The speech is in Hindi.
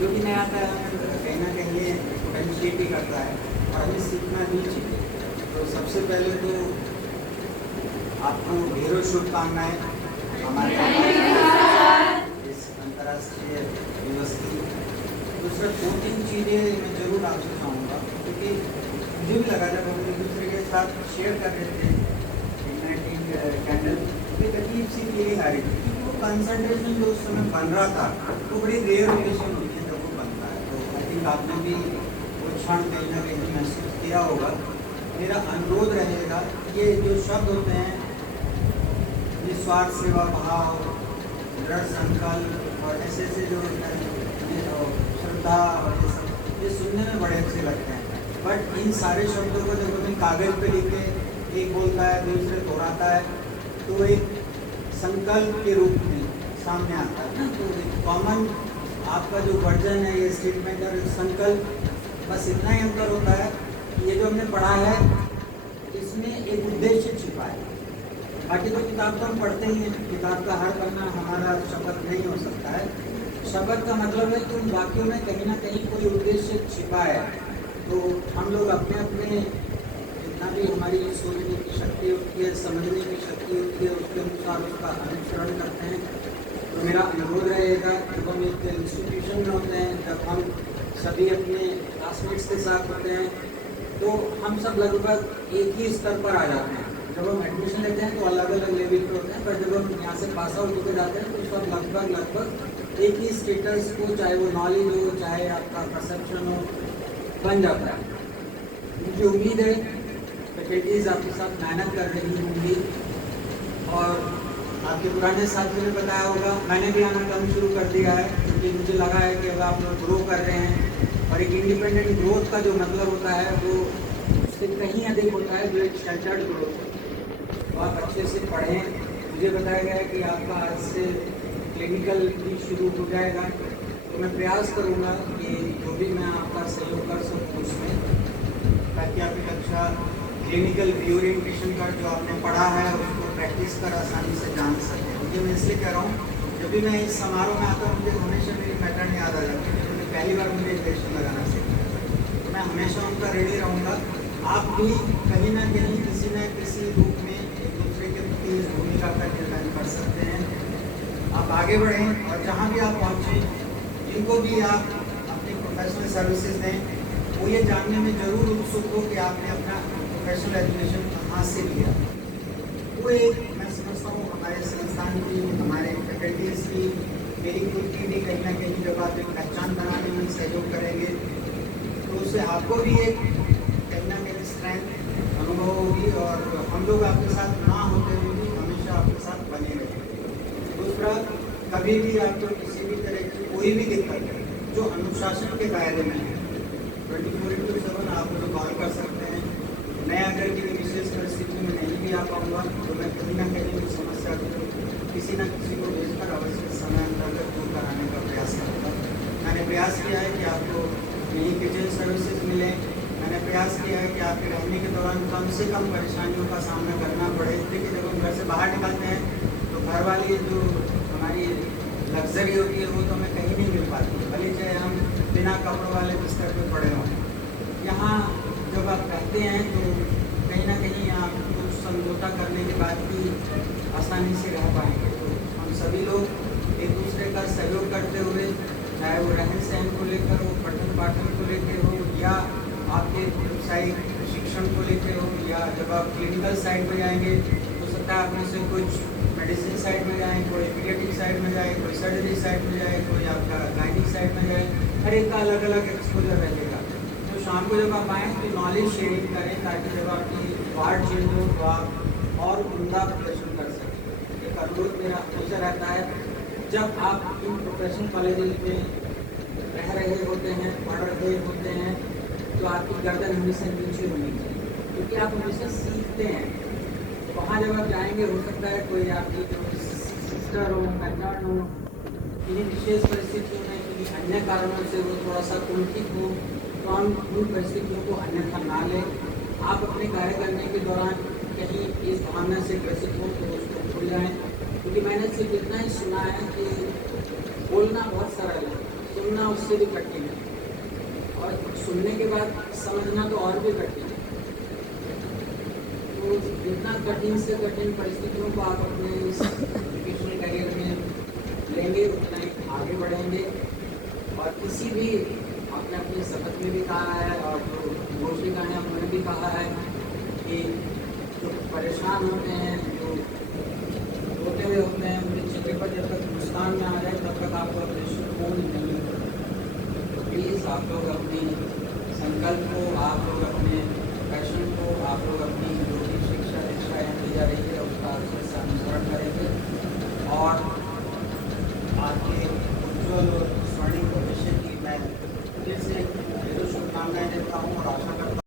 जो भी नया आता है कहीं ना कहीं ये पोटेंशिएट ही करता है और हमें सीखना भी चाहिए। तो सबसे पहले तो आपको ढेरों शुभकामनाएं हमारे इस अंतर्राष्ट्रीय दिवस की। दूसरा 2-3 चीज़ें मैं ज़रूर आपसे चाहूँगा, क्योंकि मुझे भी लगा जब हम एक दूसरे के साथ शेयर कर रहे थे इग्नाइटिंग कैंडल, एक अजीब सी फीलिंग आ रही थी कि वो कंसंट्रेशन जो उस समय बन रहा था वो बड़ी रेयर ओकेजन होती है जब वो बनता है। तो आई थिंक आपने भी वो क्षण कहीं ना कहीं महसूस किया होगा। मेरा अनुरोध रहेगा, ये जो शब्द होते हैं निस्वार्थ सेवा भाव, दृढ़ संकल्प और ऐसे ऐसे जो श्रद्धा और ये सुनने में बड़े अच्छे लगते हैं, बट इन सारे शब्दों को जब हमें कागज पे लिख के एक बोलता है दूसरे दोहराता है तो एक संकल्प के रूप में सामने आता है ना। तो एक कॉमन आपका जो वर्जन है ये स्टेटमेंट और संकल्प, बस इतना ही अंतर होता है कि ये जो हमने पढ़ा है इसमें एक उद्देश्य छिपा है। बाकी तो किताब तो हम पढ़ते ही हैं, किताब का हर पन्ना हमारा शब्द नहीं हो सकता है। शब्द का मतलब है कि उन वाक्यों में कहीं ना कहीं कोई उद्देश्य छिपा है। तो हम लोग अपने अपने जितना भी हमारी सोचने की शक्ति होती है, समझने की शक्ति होती है, उसके अनुसार उसका अनुसरण करते हैं। तो मेरा अनुरोध रहेगा, जब हम एक इंस्टीट्यूशन में होते हैं, जब हम सभी अपने क्लासमेट्स के साथ होते हैं, तो हम सब लगभग एक ही स्तर पर आ जाते हैं। जब हम एडमिशन लेते हैं तो अलग अलग लेवल पे होते हैं, पर जब हम यहाँ से पास आउट होकर जाते हैं तो सब लगभग एक ही स्टेटस को, चाहे वो नॉलेज हो चाहे आपका परसेप्शन हो, बन जाता है। मुझे उम्मीद है फैकल्टीज़ आपके साथ मेहनत कर रही होंगी और आपके पुराने साथियों ने बताया होगा, मैंने भी आना कम शुरू कर दिया है क्योंकि मुझे लगा है कि अब आप लोग ग्रो कर रहे हैं और एक इंडिपेंडेंट ग्रोथ का जो मतलब होता है वो उससे कहीं अधिक होता है जो एक शेल्टर्ड ग्रोथ है। तो आप अच्छे से पढ़ें। मुझे बताया गया है कि आपका आज से क्लिनिकल भी शुरू हो जाएगा, तो मैं प्रयास करूँगा कि जो भी मैं आपका सहयोग कर सकूँ उसमें, ताकि आप एक अच्छा क्लिनिकल रिओरिएंटेशन का जो आपने पढ़ा है उसको प्रैक्टिस कर आसानी से जान सकें। मुझे मैं इसलिए कह रहा हूँ, जब भी मैं इस समारोह में आता हूँ मुझे हमेशा मेरी पैटर्न याद आ जाती है। उन्होंने पहली बार मुझे इंजेक्शन लगाना सीखा, तो मैं हमेशा उनका रेडी रहूँगा। आप भी कहीं ना कहीं किसी न किसी रूप में एक दूसरे के प्रति भूमिका का निर्वहन कर सकते हैं। आप आगे बढ़ें और जहाँ भी आप पहुँचें, जिनको भी आप अपनी प्रोफेशनल सर्विसेज दें, वो ये जानने में ज़रूर उत्सुक हो कि आपने अपना प्रोफेशनल एजुकेशन कहाँ से लिया। वो एक मैं समझता हूँ हमारे संस्थान की, हमारे फैकल्टीज़ की, मेरी खुद की भी कहीं ना कहीं जब आप एक पहचान बनाने में सहयोग करेंगे तो उससे आपको भी एक कहीं ना कहीं स्ट्रेंथ अनुभव होगी और हम लोग आपके साथ ना होते हुए भी हमेशा आपके साथ बने रहेंगे। दूसरा, कभी भी आपको किसी भी तरह की कोई भी दिक्कत है जो अनुशासन के दायरे में है, 24/7 आप मुझे कॉल कर सकते हैं। मैं अगर किसी विशेष परिस्थिति में नहीं भी आ पाऊँगा तो मैं कहीं ना कहीं उस समस्या को किसी न किसी को भेजकर अवश्य समय अंतर्गत दूर कराने का प्रयास करूँगा। मैंने प्रयास किया है कि आपको यही किचन सर्विसेज मिलें। मैंने प्रयास किया है कि आपके रहने के दौरान कम से कम परेशानियों का सामना करना पड़े। देखिए, जब हम घर से बाहर निकलते हैं तो घर वाली जो हमारी लग्जरी होती है वो तो हमें कहीं नहीं मिल पाती, भले चाहे हम बिना कपड़ों वाले बिस्तर पे पड़े हों। यहाँ जब आप रहते हैं तो कहीं ना कहीं आप कुछ समझौता करने के बाद भी आसानी से रह पाएंगे। तो हम सभी लोग एक दूसरे का सहयोग करते हुए, चाहे वो रहन सहन को लेकर हो, पठन पाठन को लेकर हो, या आपके व्यावसायिक शिक्षण को लेकर हो, या जब आप क्लिनिकल साइड में जाएंगे हो सकता है आप में से कुछ मेडिसिन साइड में जाए, कोई पीडियाट्रिक साइड में जाए, कोई सर्जरी साइड में जाए, कोई आपका गाइनिक साइड में जाए। हर एक का अलग अलग एक्सपोजर रहेगा। तो शाम को जब आप आएँ तो नॉलेज शेयरिंग करें, ताकि जब आपकी वार्ड चेंज हो तो आप और उम्दा प्रदर्शन कर सकें। एक अनुरोध मेरा हमेशा रहता है, जब आप इन प्रोफेशनल कॉलेज में रह रहे होते हैं, पढ़ रहे होते हैं, तो आपकी गर्दन हमेशा नीचे होनी चाहिए, क्योंकि आप हमेशा सीखते हैं। वहाँ जब आप जाएंगे हो सकता है कोई आपकी जो सिस्टर हो, मेथड हो, किन्हीं विशेष परिस्थितियों में किन्हीं अन्य कारणों से वो थोड़ा सा कुंठित हो, तो हम उन परिस्थितियों को अन्यथा ना लें। आप अपने कार्य करने के दौरान कहीं इस भावना से ग्रसित हो तो उसको भूल जाएँ, क्योंकि मैंने सिर्फ इतना ही सुना है कि बोलना बहुत सरल है, सुनना उससे भी कठिन है, और सुनने के बाद समझना तो और भी कठिन है। तो जितना कठिन से कठिन परिस्थितियों को आप अपने इस एजुकेशनल करियर में लेंगे उतना ही आगे बढ़ेंगे। और किसी भी आपने अपने शपथ में भी कहा है और जो घोषिका ने उन्होंने भी कहा है कि जो परेशान होते हैं, जो रोते हुए होते हैं, उनके चेहरे पर जब तक मुस्कान में आ जाए तब तक आपको अपने सुकून नहीं। तो प्लीज़ आप लोग अपनी संकल्प को, आप लोग अपने